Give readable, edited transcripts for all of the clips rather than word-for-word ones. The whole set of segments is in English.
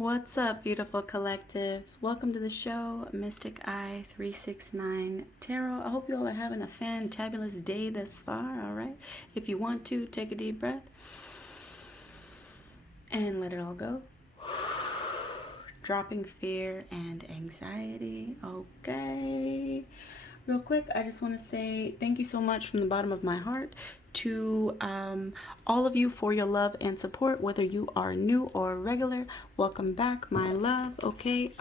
What's up, beautiful collective? Welcome to the show, MysticEye369 Tarot. I hope you all are having a fantabulous day thus far, all right? If you want to, take a deep breath and let it all go. Dropping fear and anxiety, okay? Real quick, I just want to say thank you so much from the bottom of my heart to all of you for your love and support, whether you are new or regular. Welcome back, my love. Okay,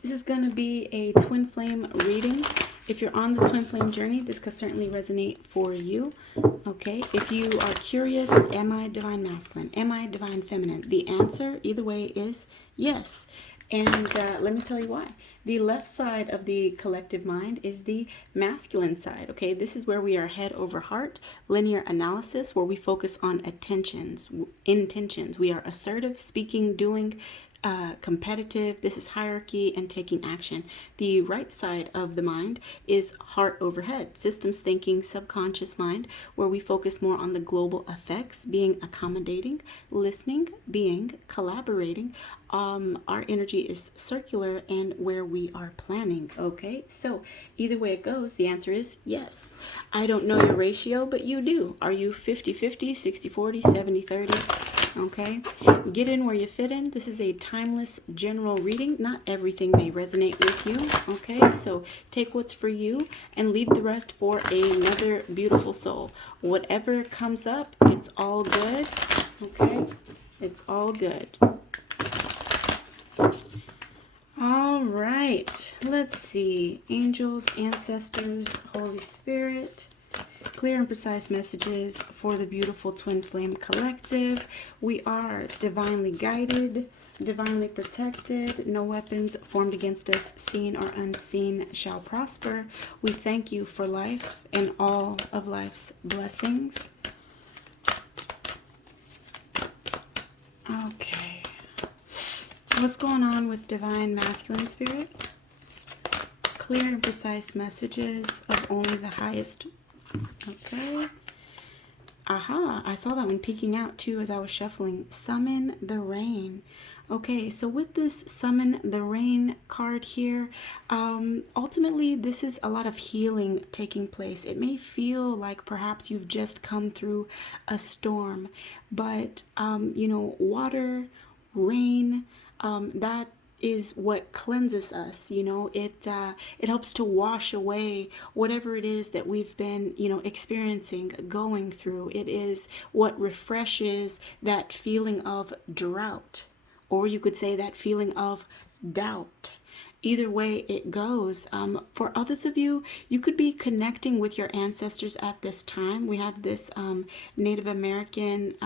this is going to be a twin flame reading. If you're on the twin flame journey, this could certainly resonate for you. Okay, if you are curious, am I divine masculine? Am I divine feminine? The answer, either way, is yes. And let me tell you why. The left side of the collective mind is the masculine side, okay? This is where we are head over heart, linear analysis, where we focus on intentions. We are assertive, speaking, doing, competitive. This is hierarchy and taking action. The right side of the mind is heart over head, systems thinking, subconscious mind, where we focus more on the global effects, being accommodating, listening, being, collaborating. Our energy is circular and where we are planning. Okay, so either way it goes, the answer is yes. I don't know your ratio, but you do. Are you 50-50, 60-40, 70-30? Okay, get in where you fit in. This is a timeless general reading. Not everything may resonate with you. Okay, so take what's for you and leave the rest for another beautiful soul. Whatever comes up, it's all good. Okay, it's all good. All right, let's see. Angels, ancestors, Holy Spirit. Clear and precise messages for the beautiful twin flame collective. We are divinely guided, divinely protected. No weapons formed against us, seen or unseen, shall prosper. We thank you for life and all of life's blessings. Okay. What's going on with divine masculine spirit? Clear and precise messages of only the highest. Okay. Aha, I saw that one peeking out too as I was shuffling. Summon the rain. Okay, so with this summon the rain card here, ultimately this is a lot of healing taking place. It may feel like perhaps you've just come through a storm, but you know, water, rain, that is what cleanses us. You know, it helps to wash away whatever it is that we've been, you know, experiencing, going through. It is what refreshes that feeling of drought, or you could say that feeling of doubt. Either way it goes. For others of you, you could be connecting with your ancestors at this time. We have this Native American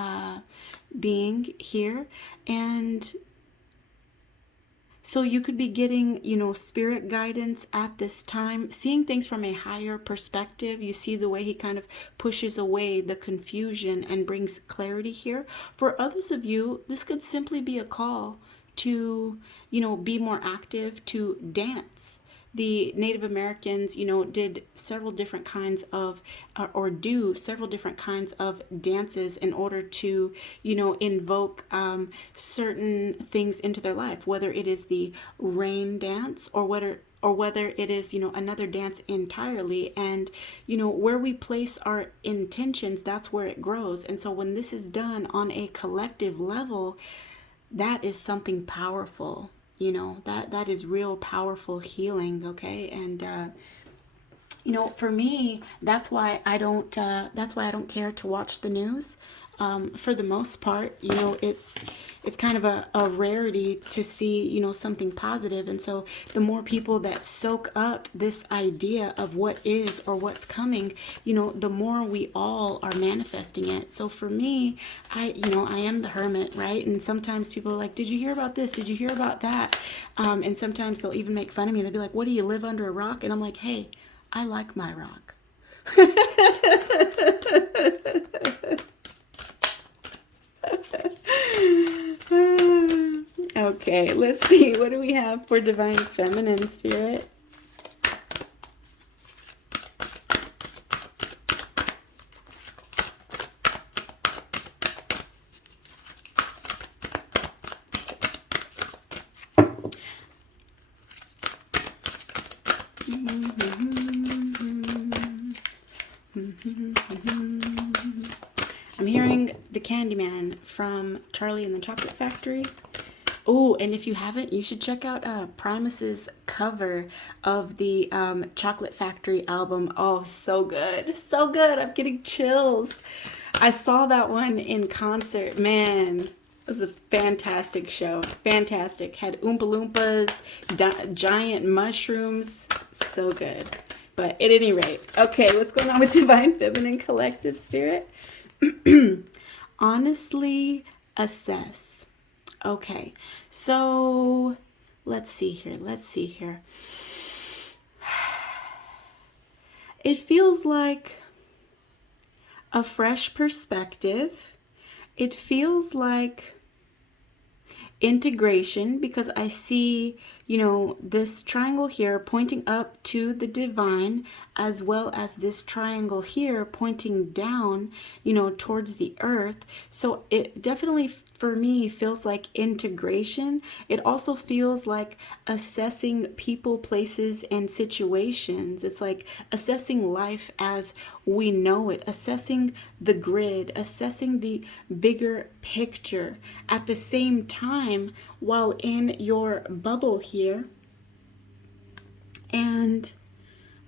being here, and so you could be getting, you know, spirit guidance at this time, seeing things from a higher perspective. You see the way he kind of pushes away the confusion and brings clarity here. For others of you, this could simply be a call to, you know, be more active, to dance. The Native Americans, you know, did several different kinds of, or do several different kinds of dances in order to, you know, invoke certain things into their life, whether it is the rain dance or whether it is, you know, another dance entirely. And, you know, where we place our intentions, that's where it grows. And so when this is done on a collective level, that is something powerful. You know, that is real powerful healing. Okay. And you know, for me, that's why I don't care to watch the news. For the most part, you know, it's kind of a rarity to see, you know, something positive. And so the more people that soak up this idea of what is or what's coming, you know, the more we all are manifesting it. So for me, I am the hermit, right? And sometimes people are like, did you hear about this? Did you hear about that? And sometimes they'll even make fun of me. They'll be like, what, do you live under a rock? And I'm like, hey, I like my rock. Okay, let's see. What do we have for divine feminine spirit? I'm hearing the Candyman from Charlie and the Chocolate Factory. Oh, and if you haven't, you should check out Primus's cover of the Chocolate Factory album. Oh, so good. So good. I'm getting chills. I saw that one in concert. Man, it was a fantastic show. Fantastic. Had Oompa Loompas, giant mushrooms. So good. But at any rate, okay, what's going on with Divine Feminine Collective Spirit? Honestly assess. Okay, so let's see here. It feels like a fresh perspective. It feels like integration, because I see, you know, this triangle here pointing up to the divine, as well as this triangle here pointing down, you know, towards the earth. So it definitely, for me, feels like integration. It also feels like assessing people, places, and situations. It's like assessing life as we know it, assessing the grid, assessing the bigger picture at the same time while in your bubble here. And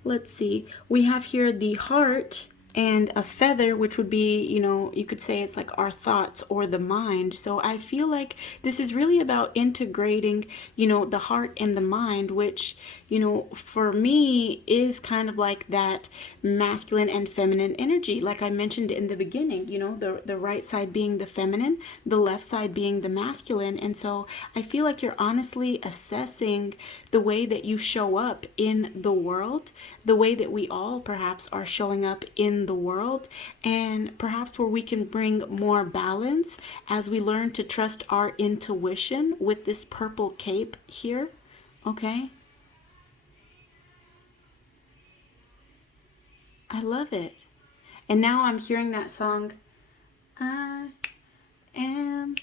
let's see, we have here the heart and a feather, which would be, you know, you could say it's like our thoughts or the mind. So I feel like this is really about integrating, you know, the heart and the mind, which, you know, for me is kind of like that masculine and feminine energy. Like I mentioned in the beginning, you know, the right side being the feminine, the left side being the masculine. And so I feel like you're honestly assessing the way that you show up in the world, the way that we all perhaps are showing up in the world, and perhaps where we can bring more balance as we learn to trust our intuition with this purple cape here. Okay. I love it. And now I'm hearing that song, I am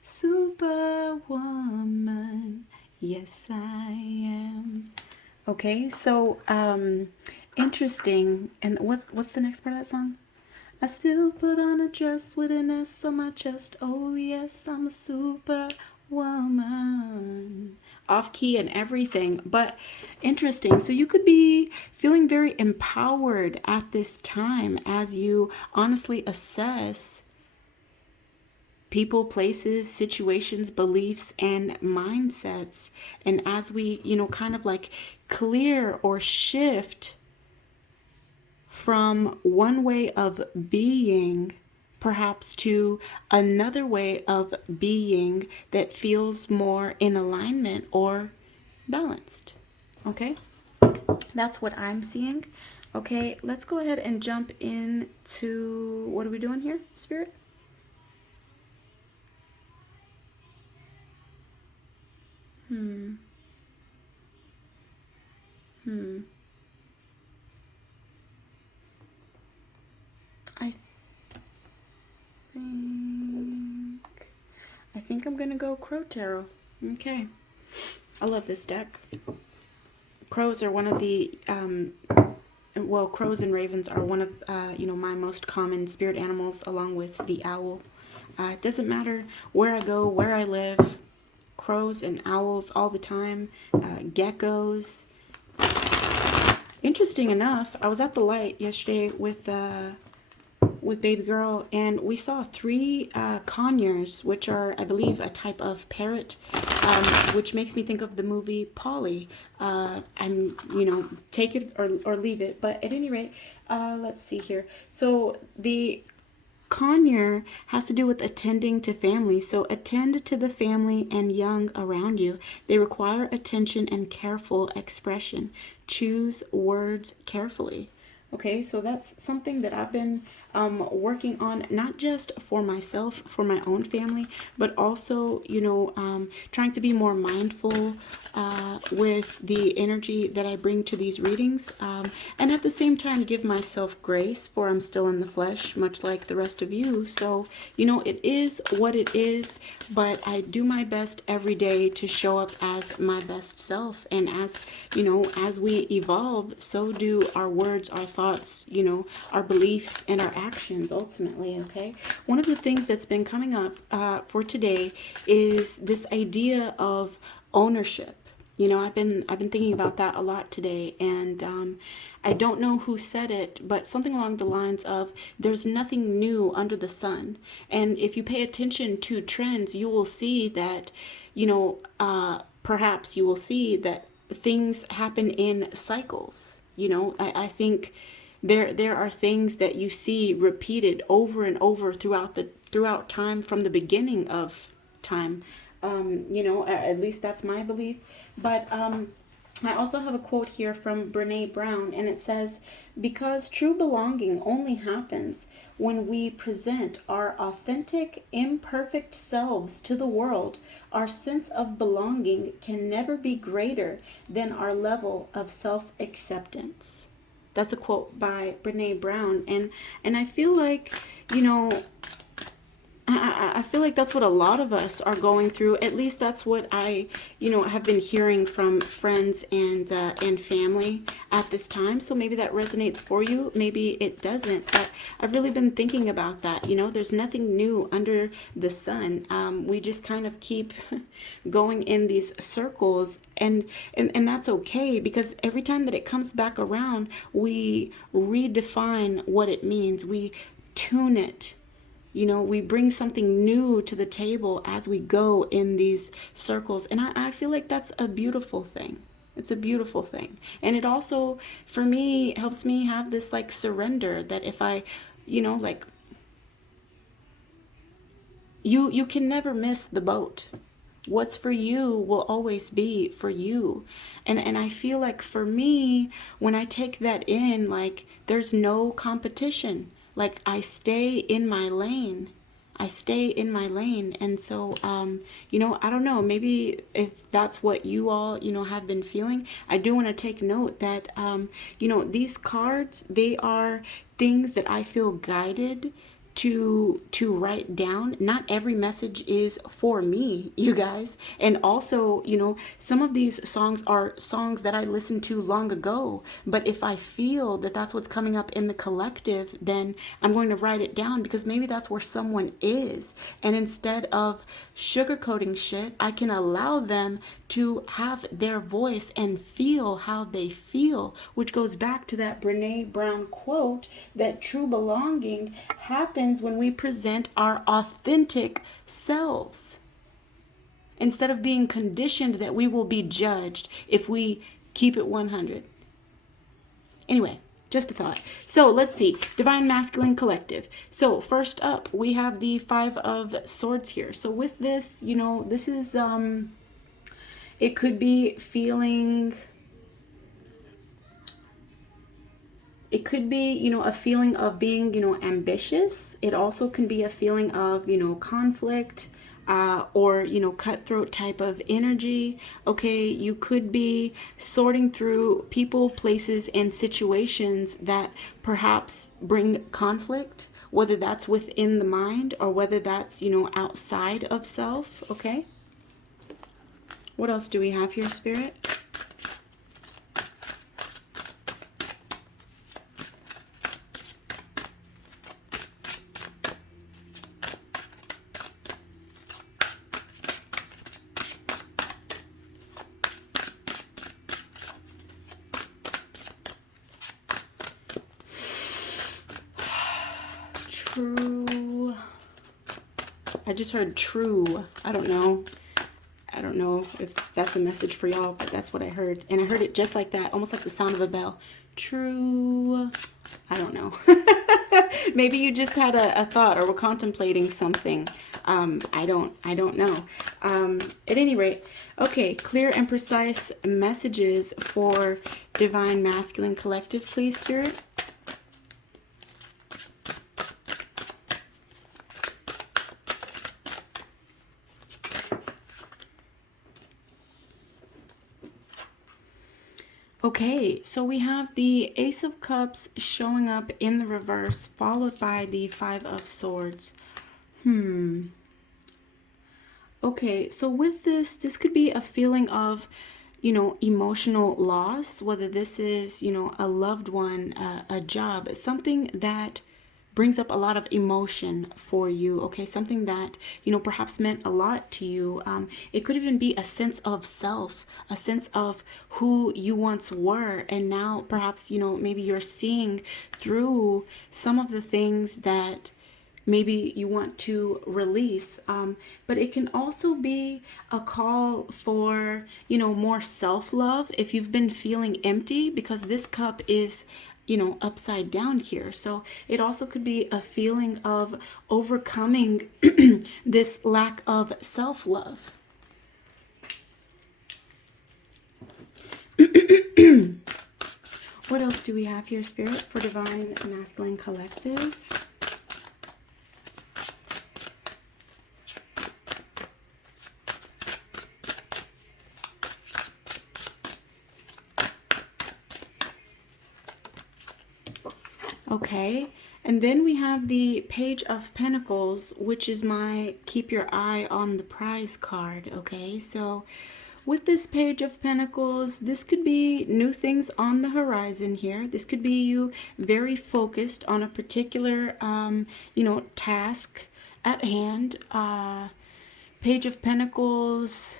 Superwoman. Yes, I am. Okay, so interesting. And what's the next part of that song? I still put on a dress with an S on my chest. Oh yes, I'm a superwoman. Off key and everything, but interesting. So you could be feeling very empowered at this time as you honestly assess people, places, situations, beliefs, and mindsets. And as we, you know, kind of like clear or shift from one way of being perhaps to another way of being that feels more in alignment or balanced. Okay, that's what I'm seeing. Okay, let's go ahead and jump into, what are we doing here, Spirit? I think I'm gonna go Crow Tarot. Okay, I love this deck. Crows are one of the well, crows and ravens are one of you know, my most common spirit animals, along with the owl. It doesn't matter where I go, where I live, crows and owls all the time. Geckos. Interesting enough, I was at the light yesterday with baby girl, and we saw 3 conures, which are, I believe, a type of parrot, which makes me think of the movie Polly. I'm, you know, take it or leave it, but at any rate, let's see here. So the conure has to do with attending to family. So attend to the family and young around you. They require attention and careful expression. Choose words carefully. Okay, so that's something that I've been working on, not just for myself, for my own family, but also, you know, trying to be more mindful with the energy that I bring to these readings, and at the same time give myself grace, for I'm still in the flesh, much like the rest of you. So, you know, it is what it is, but I do my best every day to show up as my best self. And as, you know, as we evolve, so do our words, our thoughts, thoughts, you know, our beliefs and our actions ultimately, okay? One of the things that's been coming up for today is this idea of ownership. You know, I've been thinking about that a lot today, and I don't know who said it, but something along the lines of there's nothing new under the sun. And if you pay attention to trends, you will see that, you know, perhaps you will see that things happen in cycles. You know, I think there are things that you see repeated over and over throughout time, from the beginning of time. You know, at least that's my belief. But I also have a quote here from Brene Brown, and it says, because true belonging only happens when we present our authentic, imperfect selves to the world, our sense of belonging can never be greater than our level of self-acceptance. That's a quote by Brene Brown. And I feel like, you know, I feel like that's what a lot of us are going through. At least that's what I, you know, have been hearing from friends and family at this time. So maybe that resonates for you. Maybe it doesn't. But I've really been thinking about that. You know, there's nothing new under the sun. We just kind of keep going in these circles, and that's okay, because every time that it comes back around, we redefine what it means. We tune it. You know, we bring something new to the table as we go in these circles. And I feel like that's a beautiful thing. It's a beautiful thing. And it also, for me, helps me have this like surrender that if I, you know, like, you can never miss the boat. What's for you will always be for you. And I feel like for me, when I take that in, like, there's no competition. Like, I stay in my lane. I stay in my lane. And so, you know, I don't know, maybe if that's what you all, you know, have been feeling, I do want to take note that, you know, these cards, they are things that I feel guided to write down. Not every message is for me, you guys. And also, you know, some of these songs are songs that I listened to long ago, but if I feel that that's what's coming up in the collective, then I'm going to write it down, because maybe that's where someone is, and instead of sugarcoating shit, I can allow them to have their voice and feel how they feel, which goes back to that Brene Brown quote that true belonging happens when we present our authentic selves, instead of being conditioned that we will be judged if we keep it 100. Anyway, just a thought. So let's see. Divine Masculine Collective. So first up, we have the Five of Swords here. So with this, you know, this is, it could be feeling, it could be, you know, a feeling of being, you know, ambitious. It also can be a feeling of, you know, conflict, or, you know, cutthroat type of energy. Okay, you could be sorting through people, places, and situations that perhaps bring conflict, whether that's within the mind or whether that's, you know, outside of self. Okay, what else do we have here, Spirit? True. I just heard true. I don't know if that's a message for y'all, but that's what I heard. And I heard it just like that, almost like the sound of a bell. True. I don't know. Maybe you just had a thought or were contemplating something. I don't know. At any rate, okay, clear and precise messages for Divine Masculine Collective, please, Spirit. Okay, so we have the Ace of Cups showing up in the reverse, followed by the Five of Swords. Okay, so with this could be a feeling of you know, emotional loss, whether this is, you know, a loved one, a job, something that brings up a lot of emotion for you, okay? Something that, you know, perhaps meant a lot to you. It could even be a sense of self, a sense of who you once were, and now perhaps, you know, maybe you're seeing through some of the things that maybe you want to release. But it can also be a call for, you know, more self-love if you've been feeling empty, because this cup is, you know, upside down here. So it also could be a feeling of overcoming this lack of self-love. What else do we have here, Spirit, for Divine Masculine Collective? Okay, and then we have the Page of Pentacles, which is my keep your eye on the prize card. Okay, so with this Page of Pentacles, this could be new things on the horizon here. This could be you very focused on a particular, you know, task at hand. Page of Pentacles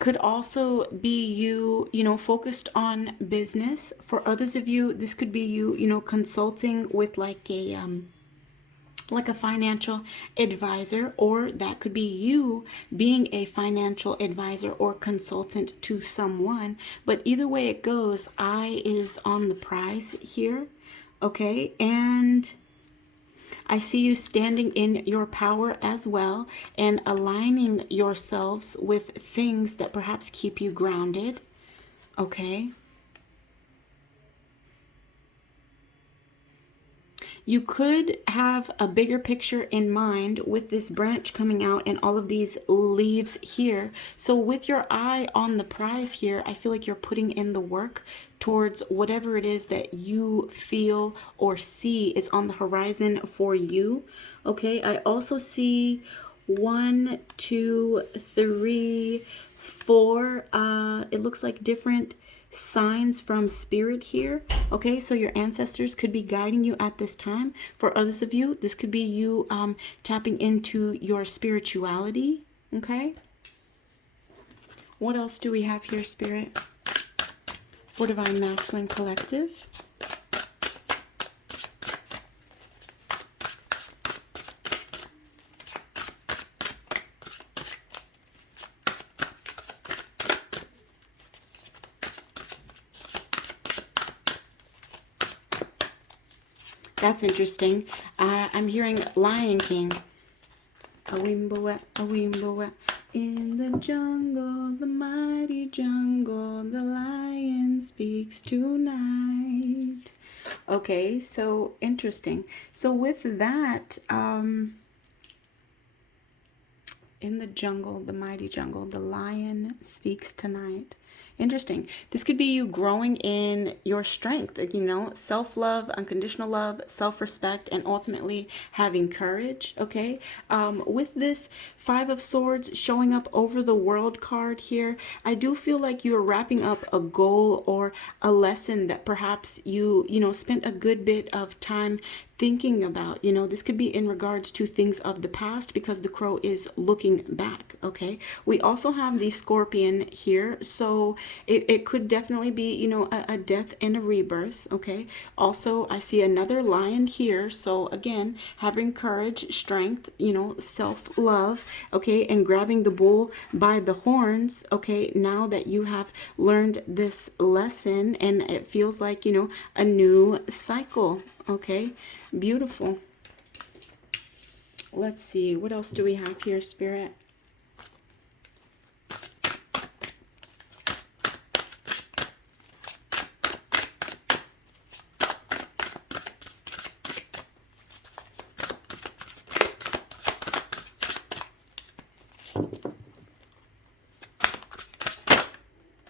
could also be you, you know, focused on business. For others of you, this could be you, you know, consulting with like a financial advisor, or that could be you being a financial advisor or consultant to someone. But either way it goes, eye is on the prize here, okay? And I see you standing in your power as well and aligning yourselves with things that perhaps keep you grounded, okay? You could have a bigger picture in mind with this branch coming out and all of these leaves here. So with your eye on the prize here, I feel like you're putting in the work towards whatever it is that you feel or see is on the horizon for you. Okay, I also see 1, 2, 3, 4. It looks like different signs from spirit here. Okay, so your ancestors could be guiding you at this time. For others of you, this could be you tapping into your spirituality. Okay, what else do we have here, Spirit, for Divine Masculine Collective? That's interesting. I'm hearing Lion King. A wimbo, in the jungle, the mighty jungle, the lion speaks tonight. Okay, so interesting. So with that, in the jungle, the mighty jungle, the lion speaks tonight. Interesting. This could be you growing in your strength, you know, self-love, unconditional love, self-respect, and ultimately having courage, okay? With this 5 of Swords showing up over the World card here, I do feel like you're wrapping up a goal or a lesson that perhaps you know, spent a good bit of time thinking about. You know, this could be in regards to things of the past because the crow is looking back, okay? We also have the Scorpion here, so it could definitely be, you know, a death and a rebirth, okay? Also, I see another lion here, so again, having courage, strength, you know, self-love, okay, and grabbing the bull by the horns, okay, now that you have learned this lesson, and it feels like, you know, a new cycle, okay? Beautiful. Let's see, what else do we have here, Spirit?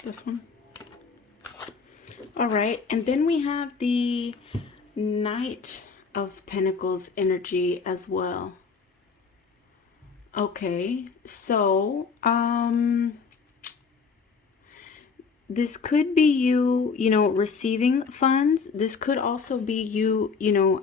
This one. All right, and then we have the Knight of Pentacles energy as well. Okay, so this could be you, you know, receiving funds. This could also be you, you know,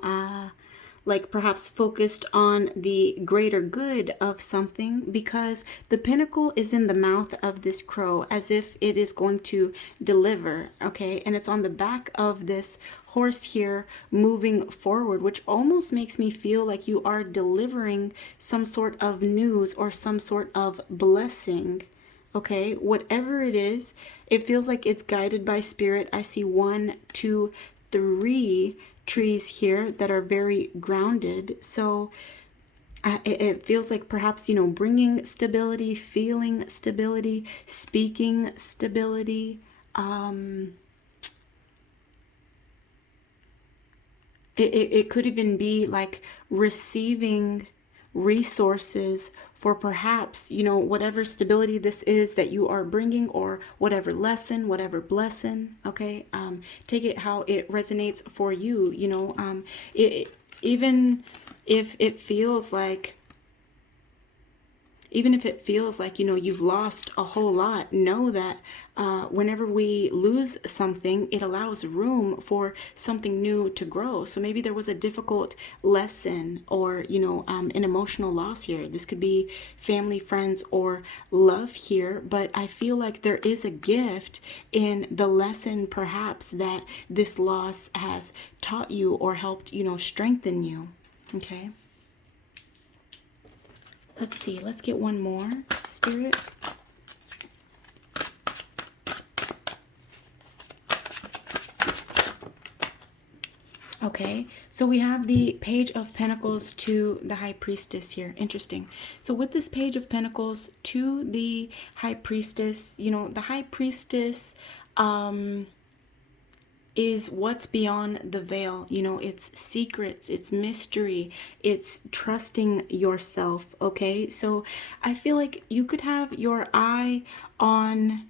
like perhaps focused on the greater good of something, because the pentacle is in the mouth of this crow as if it is going to deliver, okay? And it's on the back of this horse here moving forward, which almost makes me feel like you are delivering some sort of news or some sort of blessing. Okay, whatever it is, it feels like it's guided by spirit. I see 1, 2, 3 trees here that are very grounded. So it feels like perhaps, you know, bringing stability, feeling stability, speaking stability. It could even be like receiving resources for perhaps, you know, whatever stability this is that you are bringing, or whatever lesson, whatever blessing, okay? Take it how it resonates for you, you know. Even if it feels like, you know, you've lost a whole lot, know that whenever we lose something, it allows room for something new to grow. So maybe there was a difficult lesson, or, you know, an emotional loss here. This could be family, friends, or love here. But I feel like there is a gift in the lesson, perhaps, that this loss has taught you or helped, you know, strengthen you. Okay. Let's see. Let's get one more, Spirit. Okay, so we have the Page of Pentacles to the High Priestess here. Interesting. So with this Page of Pentacles to the High Priestess, you know, the High Priestess is what's beyond the veil. You know, it's secrets, it's mystery, it's trusting yourself, okay? So I feel like you could have your eye on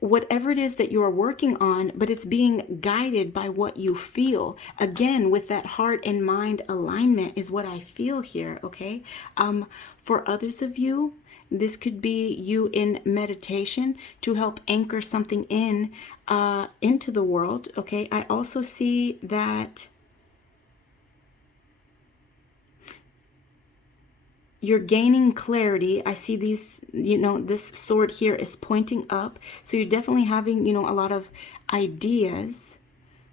whatever it is that you are working on, but it's being guided by what you feel. Again, with that heart and mind alignment is what I feel here, okay? For others of you, this could be you in meditation to help anchor something in into the world, okay? I also see that you're gaining clarity. I see these, you know, this sword here is pointing up. So you're definitely having, you know, a lot of ideas.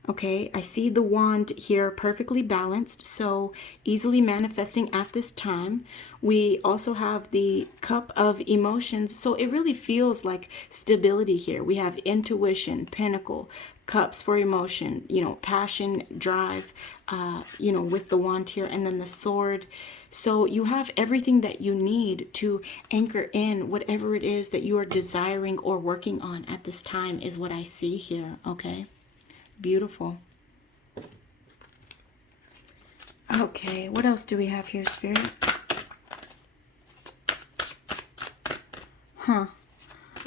Okay, I see the wand here perfectly balanced, so easily manifesting at this time. We also have the cup of emotions, so it really feels like stability here. We have intuition, pentacle, cups for emotion, you know, passion, drive, you know, with the wand here, and then the sword. So you have everything that you need to anchor in whatever it is that you are desiring or working on at this time is what I see here, okay? Beautiful. Okay, what else do we have here, Spirit?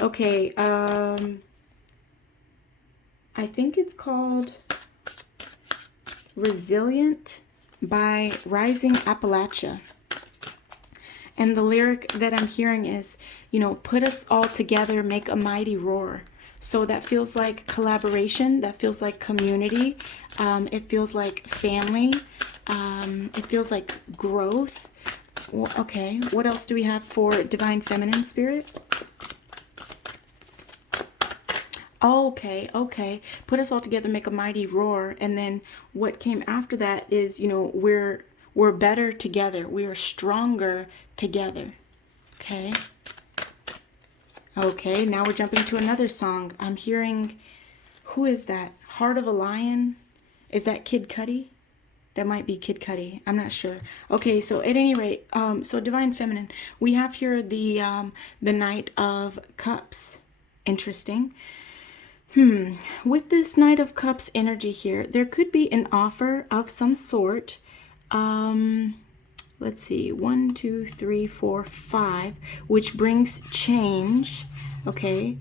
Okay, I think it's called Resilient by Rising Appalachia. And the lyric that I'm hearing is, you know, put us all together, make a mighty roar. So that feels like collaboration. That feels like community. It feels like family. It feels like growth. Well, okay, what else do we have for Divine Feminine, Spirit? Okay. Put us all together, make a mighty roar. And then what came after that is, you know, we're better together. We are stronger together. Okay. Okay, now we're jumping to another song. I'm hearing, who is that? Heart of a Lion? Is that Kid Cudi? That might be Kid Cudi. I'm not sure. Okay, so at any rate, so Divine Feminine, we have here the Knight of Cups. Interesting. With this Knight of Cups energy here, there could be an offer of some sort. Let's see, 1, 2, 3, 4, 5, which brings change. Okay.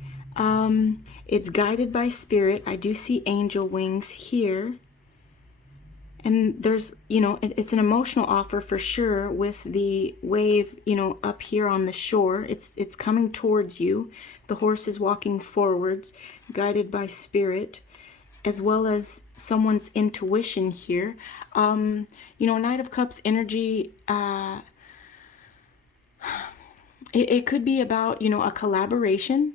It's guided by spirit. I do see angel wings here. And there's, it's an emotional offer for sure with the wave, up here on the shore. It's coming towards you. The horse is walking forwards, guided by spirit, as well as someone's intuition here. Knight of Cups energy, it could be about, a collaboration.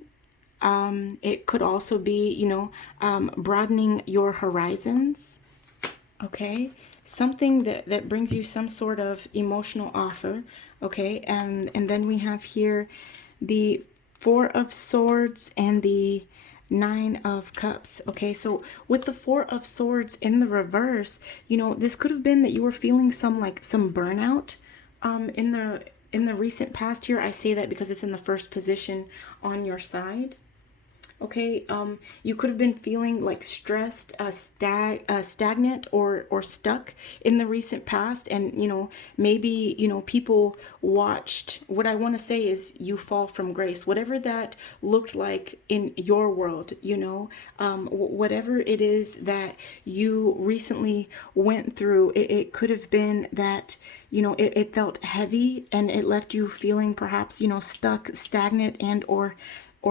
It could also be, broadening your horizons. Okay, something that brings you some sort of emotional offer. Okay, and then we have here the Four of Swords and the Nine of Cups. Okay, so with the Four of Swords in the reverse, this could have been that you were feeling some burnout in the recent past here. I say that because it's in the first position on your side. Okay, you could have been feeling like stressed, stagnant, or stuck in the recent past, and maybe people watched. What I want to say is you fall from grace, whatever that looked like in your world. Whatever it is that you recently went through, it could have been that it felt heavy and it left you feeling perhaps stuck, stagnant, and or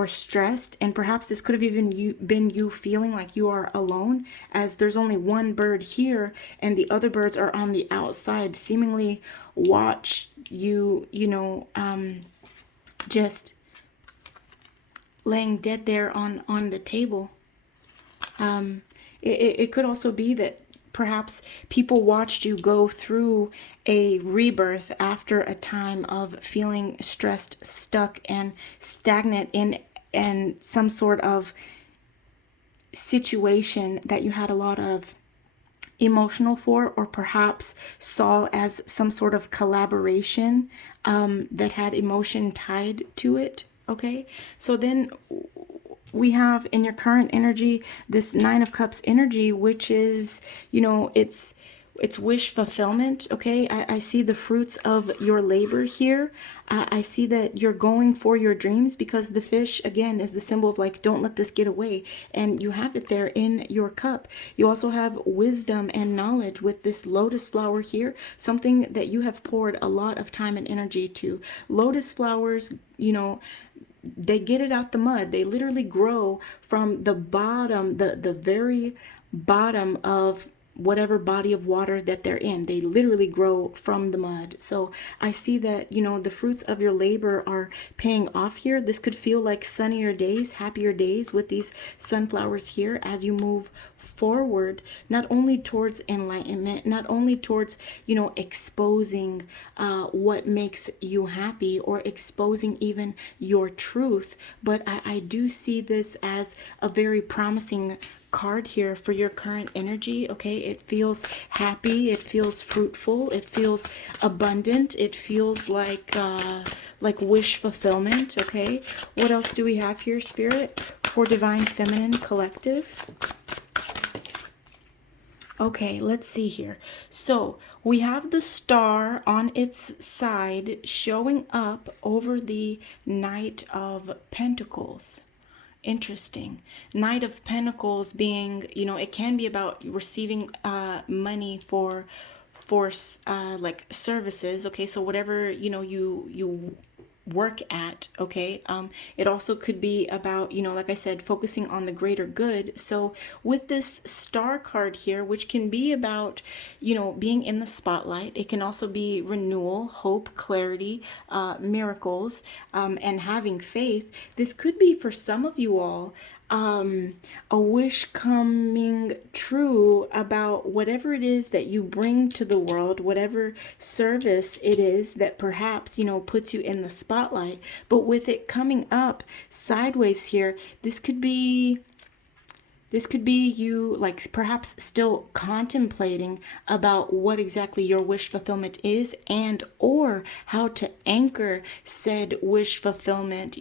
stressed. And perhaps this could have even been you feeling like you are alone, as there's only one bird here and the other birds are on the outside, seemingly watch you, just laying dead there on the table. It could also be that perhaps people watched you go through a rebirth after a time of feeling stressed, stuck, and stagnant in some sort of situation that you had a lot of emotional for, or perhaps saw as some sort of collaboration that had emotion tied to it. Okay, so then we have in your current energy this Nine of Cups energy, which is, it's wish fulfillment. Okay, I see the fruits of your labor here. I see that you're going for your dreams, because the fish again is the symbol of like, don't let this get away, and you have it there in your cup. You also have wisdom and knowledge with this lotus flower here, something that you have poured a lot of time and energy to. Lotus flowers, they get it out the mud. They literally grow from the bottom, the very bottom of whatever body of water that they're in. They literally grow from the mud. So I see that, the fruits of your labor are paying off here. This could feel like sunnier days, happier days with these sunflowers here as you move forward, not only towards enlightenment, not only towards, exposing what makes you happy, or exposing even your truth, but I do see this as a very promising card here for your current energy. Okay, it feels happy, it feels fruitful, it feels abundant, it feels like wish fulfillment. Okay, what else do we have here, Spirit, for Divine Feminine Collective? Okay, let's see here. So we have the star on its side showing up over the Knight of Pentacles. Interesting. Knight of Pentacles being, it can be about receiving money for like services. Okay, so whatever you work at. Okay, it also could be about, like I said, focusing on the greater good. So with this star card here, which can be about being in the spotlight, it can also be renewal, hope, clarity, miracles, and having faith. This could be for some of you all a wish coming true about whatever it is that you bring to the world, whatever service it is that perhaps, puts you in the spotlight. But with it coming up sideways here, this could be you like perhaps still contemplating about what exactly your wish fulfillment is, and or how to anchor said wish fulfillment.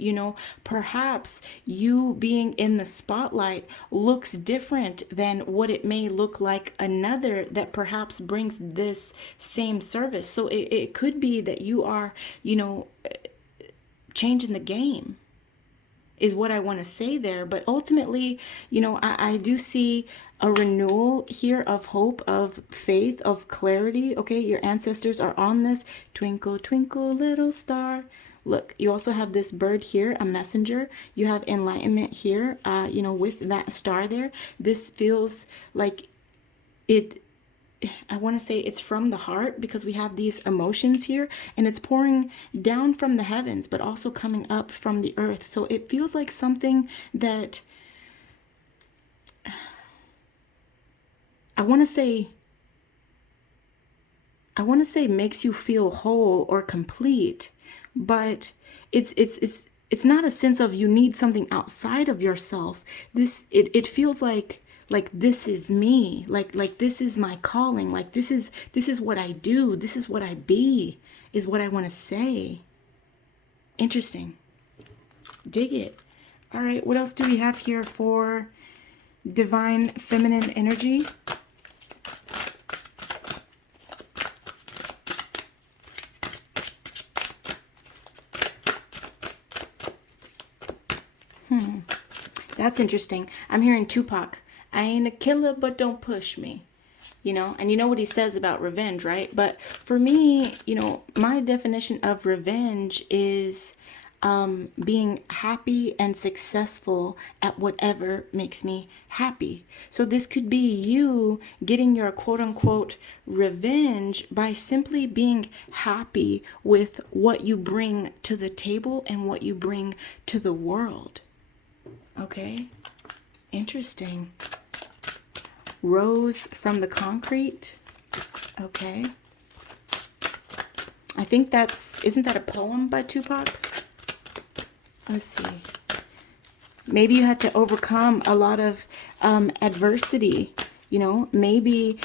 Perhaps you being in the spotlight looks different than what it may look like another that perhaps brings this same service. So it could be that you are, changing the game. is what I want to say there. But ultimately, you know, I do see a renewal here of hope, of faith, of clarity. Okay, your ancestors are on this. Twinkle, twinkle, little star. Look, you also have this bird here, a messenger. You have enlightenment here, you know, with that star there. This feels like it, I want to say it's from the heart, because we have these emotions here, and it's pouring down from the heavens, but also coming up from the earth. So it feels like something that I want to say makes you feel whole or complete, but it's not a sense of you need something outside of yourself. It feels like this is me, like this is my calling, like this is what I do, this is what I be, is what I want to say. Interesting. Dig it. All right, what else do we have here for divine feminine energy? That's interesting. I'm hearing Tupac. I ain't a killer, but don't push me. You know, and you know what he says about revenge, right? But for me, you know, my definition of revenge is being happy and successful at whatever makes me happy. So this could be you getting your quote unquote revenge by simply being happy with what you bring to the table and what you bring to the world. Okay, interesting. Rose from the concrete. Okay. I think isn't that a poem by Tupac? Let's see. Maybe you had to overcome a lot of adversity. You know, maybe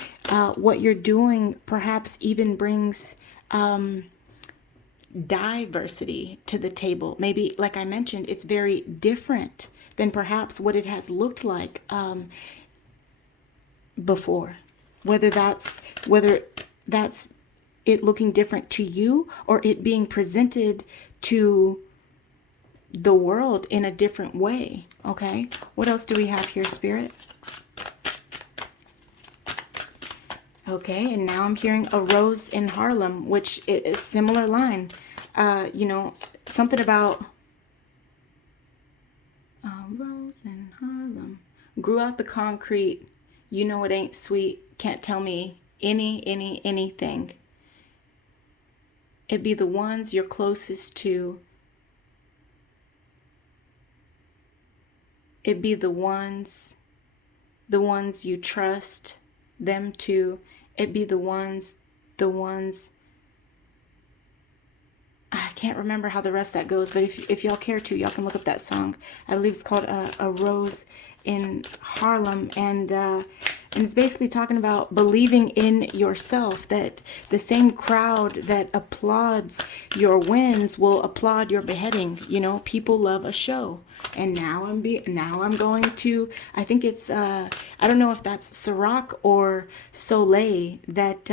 what you're doing perhaps even brings diversity to the table. Maybe, like I mentioned, it's very different than perhaps what it has looked like before. Whether that's it looking different to you, or it being presented to the world in a different way. Okay, what else do we have here, Spirit? Okay, and now I'm hearing a rose in Harlem, which is a similar line. You know, something about a rose in Harlem. Grew out the concrete. You know it ain't sweet. Can't tell me anything. It be the ones you're closest to. It be the ones you trust them to. It be the ones, I can't remember how the rest of that goes, but if y'all care to, y'all can look up that song. I believe it's called A Rose in Harlem, and it's basically talking about believing in yourself, that the same crowd that applauds your wins will applaud your beheading. You know, people love a show. And now I'm going to, I think it's I don't know if that's Ciroc or Soleil, that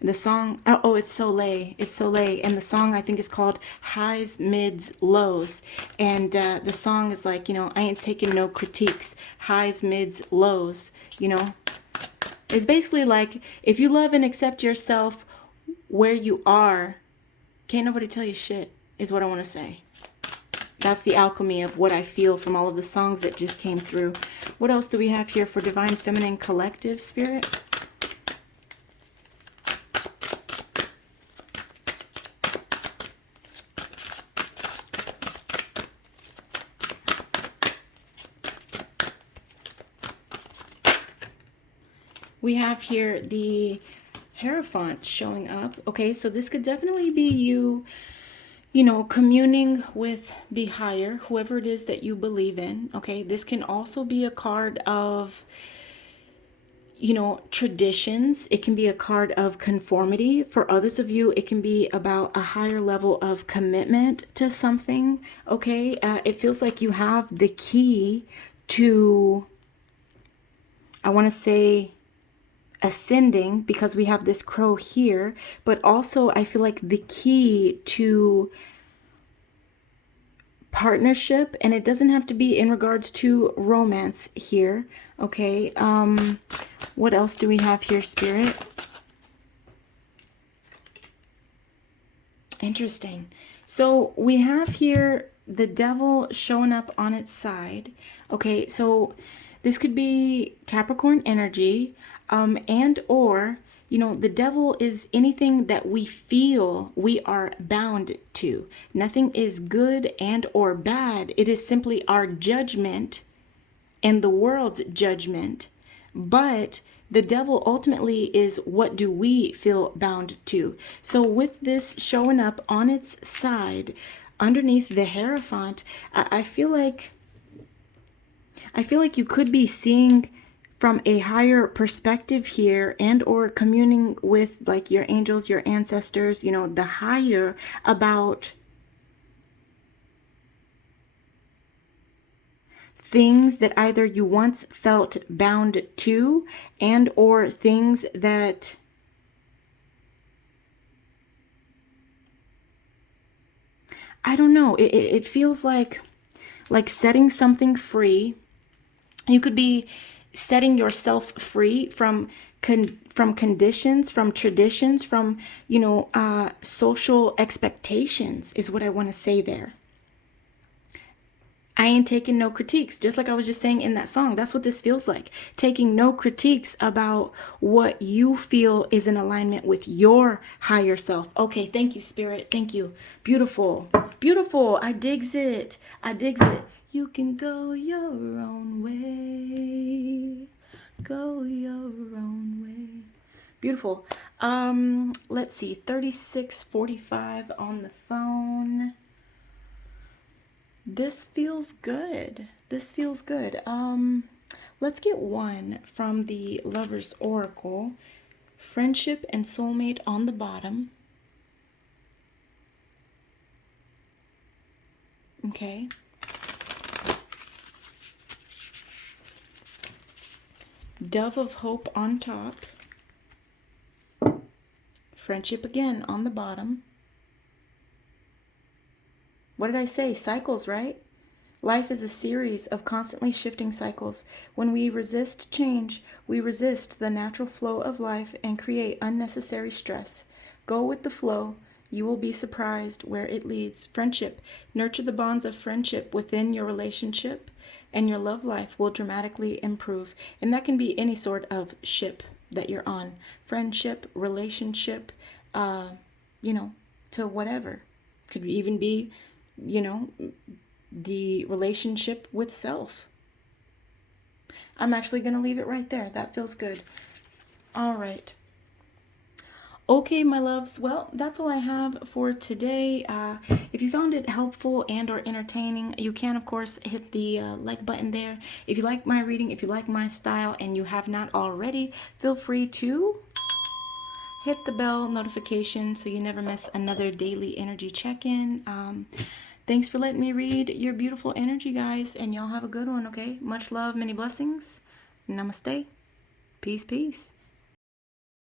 the song, it's Soleil, and the song I think is called Highs, Mids, Lows, and the song is like, you know, I ain't taking no critiques, highs, mids, lows. You know, it's basically like, if you love and accept yourself where you are, can't nobody tell you shit, is what I want to say. That's the alchemy of what I feel from all of the songs that just came through. What else do we have here for Divine Feminine Collective, Spirit? We have here the Hierophant showing up. Okay, so this could definitely be you, you know, communing with the higher, whoever it is that you believe in. Okay, this can also be a card of, you know, traditions. It can be a card of conformity. For others of you, it can be about a higher level of commitment to something. Okay, it feels like you have the key to, I want to say, ascending, because we have this crow here, but also I feel like the key to partnership, and it doesn't have to be in regards to romance here. Okay, what else do we have here, Spirit? Interesting. So we have here the devil showing up on its side. Okay, so this could be Capricorn energy, and or, you know, the devil is anything that we feel we are bound to. Nothing is good and or bad. It is simply our judgment and the world's judgment. But the devil ultimately is, what do we feel bound to? So with this showing up on its side underneath the Hierophant, I feel like you could be seeing from a higher perspective here, and or communing with like your angels, your ancestors, you know, the higher, about things that either you once felt bound to, and or things that I don't know, it feels like setting something free. You could be setting yourself free from conditions, from traditions, from, you know, social expectations is what I want to say there. I ain't taking no critiques, just like I was just saying in that song. That's what this feels like. Taking no critiques about what you feel is in alignment with your higher self. Okay, thank you, Spirit. Thank you. Beautiful. Beautiful. I digs it. I digs it. You can go your own way. Go your own way. Beautiful. Let's see. 3645 on the phone. This feels good. This feels good. Let's get one from the Lover's Oracle. Friendship and soulmate on the bottom. Okay. Dove of Hope on top. Friendship again on the bottom. What did I say? Cycles, right? Life is a series of constantly shifting cycles. When we resist change, we resist the natural flow of life and create unnecessary stress. Go with the flow. You will be surprised where it leads. Friendship. Nurture the bonds of friendship within your relationship, and your love life will dramatically improve. And that can be any sort of ship that you're on. Friendship, relationship, you know, to whatever. Could even be, you know, the relationship with self. I'm actually going to leave it right there. That feels good. All right. Okay, my loves. Well, that's all I have for today. If you found it helpful and or entertaining, you can, of course, hit the like button there. If you like my reading, if you like my style, and you have not already, feel free to hit the bell notification so you never miss another daily energy check-in. Thanks for letting me read your beautiful energy, guys, and y'all have a good one, okay? Much love, many blessings. Namaste. Peace, peace.